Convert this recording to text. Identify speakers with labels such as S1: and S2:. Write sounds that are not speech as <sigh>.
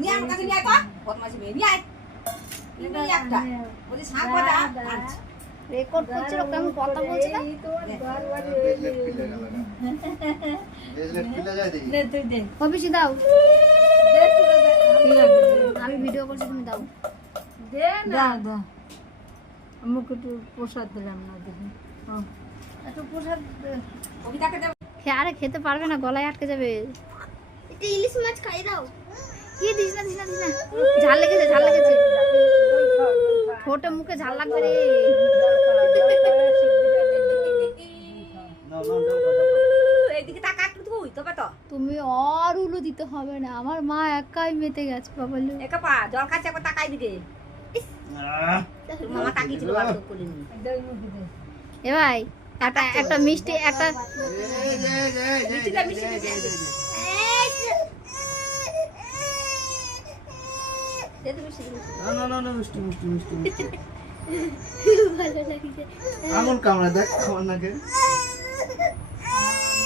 S1: নিয়ে আমার কাছে নিয়ে আয় তো বদমাশি মেয়ে নিয়ে আয়। একটা। শাক আনছি।
S2: রেকর্ড কথা বলছে না? দাও। আমি ভিডিও করছি তুমি দাও।
S3: আমাকে একটু প্রসাদ দিলাম না দেখি।
S2: একটু প্রসাদ আরে খেতে পারবে না গলায় আটকে যাবে।
S4: ইলিশ মাছ খাই দাও।
S2: কি দিস না দিস না দিস না। ঝাল লেগেছে ঝাল লেগেছে। ঠোঁটে মুখে ঝাল লাগবে রে। তুমি আর উলু দিতে হবে না। আমার মা একাই মেতে গেছে বাবালু
S1: একা পা জল খাচ্ছে একবার তাকাই দিকে। মামা তাকিয়েছিল তো
S2: এ ভাই একটা একটা মিষ্টি একটা
S5: এই যে, না, না, না, না, মিষ্টি, মিষ্টি, মিষ্টি, মিষ্টি। <laughs> দেখ আমার নাকে।